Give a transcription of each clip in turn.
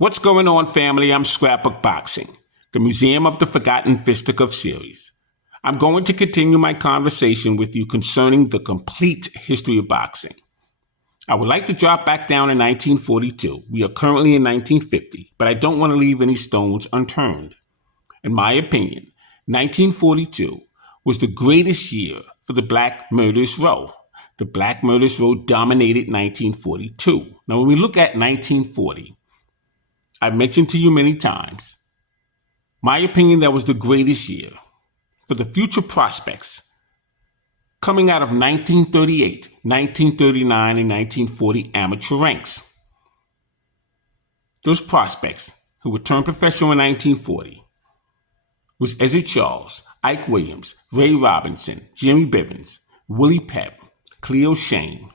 What's going on, family? I'm Scrapbook Boxing, the Museum of the Forgotten Fisticuff series. I'm going to continue my conversation with you concerning the complete history of boxing. I would like to drop back down in 1942. We are currently in 1950, but I don't want to leave any stones unturned. In my opinion, 1942 was the greatest year for the Black Murderers Row. The Black Murderers Row dominated 1942. Now, when we look at 1940, I've mentioned to you many times, my opinion, that was the greatest year for the future prospects coming out of 1938, 1939, and 1940 amateur ranks. Those prospects who would turn professional in 1940 was Ezra Charles, Ike Williams, Ray Robinson, Jimmy Bivens, Willie Pep, Cleo Shane,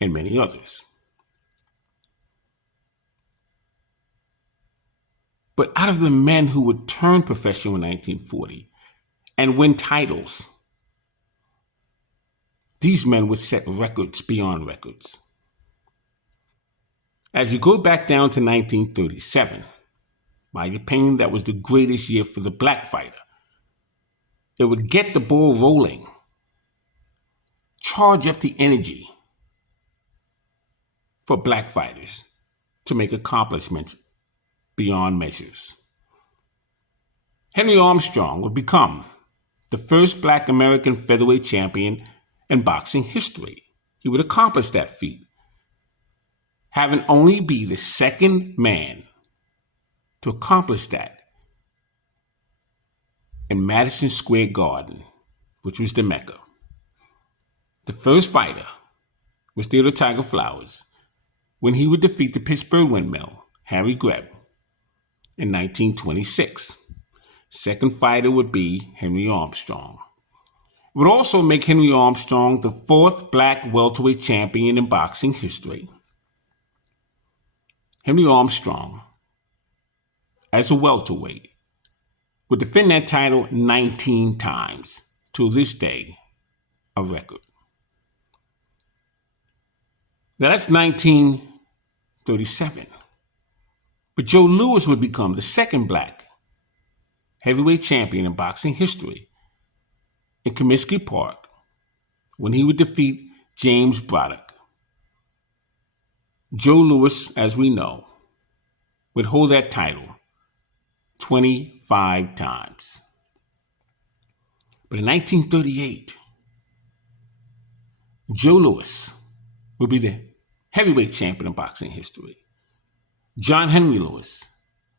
and many others. But out of the men who would turn professional in 1940 and win titles, these men would set records beyond records. As you go back down to 1937, my opinion, that was the greatest year for the black fighter. It would get the ball rolling, charge up the energy for black fighters to make accomplishments beyond measures. Henry Armstrong would become the first black American featherweight champion in boxing history. He would accomplish that feat, having only be the second man to accomplish that in Madison Square Garden, which was the Mecca. The first fighter was Theodore Tiger Flowers when he would defeat the Pittsburgh Windmill, Harry Greb, in 1926. Second fighter would be Henry Armstrong. It would also make Henry Armstrong the fourth black welterweight champion in boxing history. Henry Armstrong, as a welterweight, would defend that title 19 times, to this day, a record. Now that's 1937. But Joe Louis would become the second black heavyweight champion in boxing history in Comiskey Park when he would defeat James Braddock. Joe Louis, as we know, would hold that title 25 times. But in 1938, Joe Louis would be the heavyweight champion in boxing history. John Henry Lewis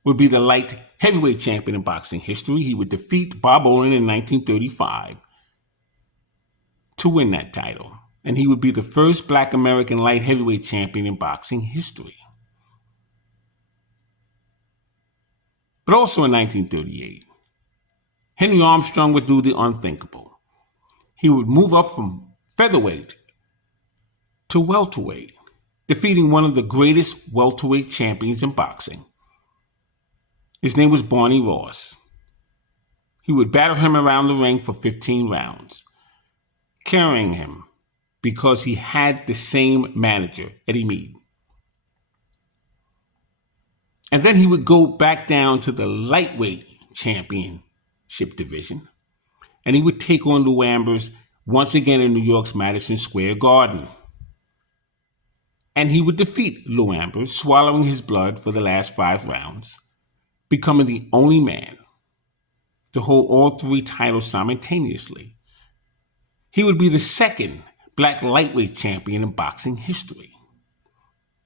would be the light heavyweight champion in boxing history. He would defeat Bob Olin in 1935 to win that title. And he would be the first black American light heavyweight champion in boxing history. But also in 1938, Henry Armstrong would do the unthinkable. He would move up from featherweight to welterweight, defeating one of the greatest welterweight champions in boxing. His name was Barney Ross. He would batter him around the ring for 15 rounds, carrying him because he had the same manager, Eddie Mead. And then he would go back down to the lightweight championship division, and he would take on Lou Ambers once again in New York's Madison Square Garden. And he would defeat Lou Ambers, swallowing his blood for the last 5 rounds, becoming the only man to hold all 3 titles simultaneously. He would be the second black lightweight champion in boxing history.